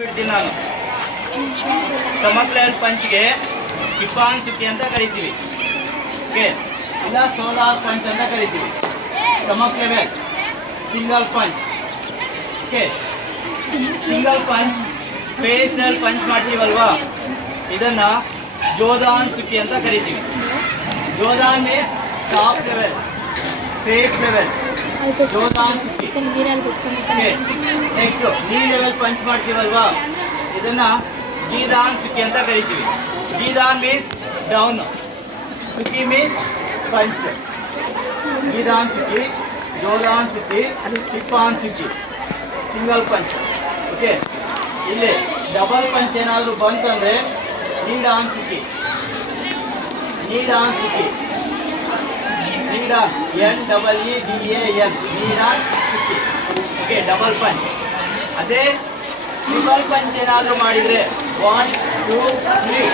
ಬಿಡ್ತೀನಿ ನಾನು. Stomach level ಪಂಚ್ಗೆ ಕಿಪಾನ್ ಸುಕ್ಕಿ ಅಂತ ಕರಿತೀವಿ. ಓಕೆ, ಇಲ್ಲ ಸೋಲಾರ್ ಪಂಚ್ ಅಂತ ಕರಿತೀವಿ. Stomach level single punch. Okay, single punch face ನಲ್ಲಿ ಪಂಚ್ ಮಾಡ್ತೀವಲ್ವಾ, ಇದನ್ನ ಜೋದಾನ್ ಸುಕ್ಕಿ ಅಂತ ಕರಿತೀವಿ. ಜೋದಾನ್ means top level, face level, ಜೋದಾನ್ ಸುಕ್ಕಿ. ನೆಕ್ಸ್ಟ್ ನೀ ಲೆವೆಲ್ ಪಂಚ್ ಮಾಡ್ತೀವಲ್ವಾ, ಇದನ್ನ ಗೀದಾನ್ ಸುಕ್ಕಿ ಅಂತ ಕರಿತೀವಿ. ಗೀದಾನ್ ಮೀನ್ಸ್ ಡೌನ್, ಸುಕ್ಕಿ ಮೀನ್ಸ್ ಪಂಚ್. ಗೀದಾನ್ ಸುಕ್ಕಿ, ಜೋದಾನ್ ಸುಕ್ಕಿ, ಕಿಪ್ಪಾನ್ ಸುಕ್ಕಿ, ಸಿಂಗಲ್ ಪಂಚ್. ಓಕೆ, ಇಲ್ಲಿ ಡಬಲ್ ಪಂಚ್ ಏನಾದರೂ ಬಂತಂದ್ರೆ ನೀಡಾನ್ ಸುಕ್ಕಿ. ನೀಡಾನ್ ಸುಕ್ಕಿ, ನೀಡಾನ್ NEEDAN, ನೀಡಾನ್ ಸುಕ್ಕಿ. Okay, double punch. ಅದೇ ಟ್ರಿಬಲ್ ಪಂಚ್ ಏನಾದರೂ ಮಾಡಿದರೆ 1 2 3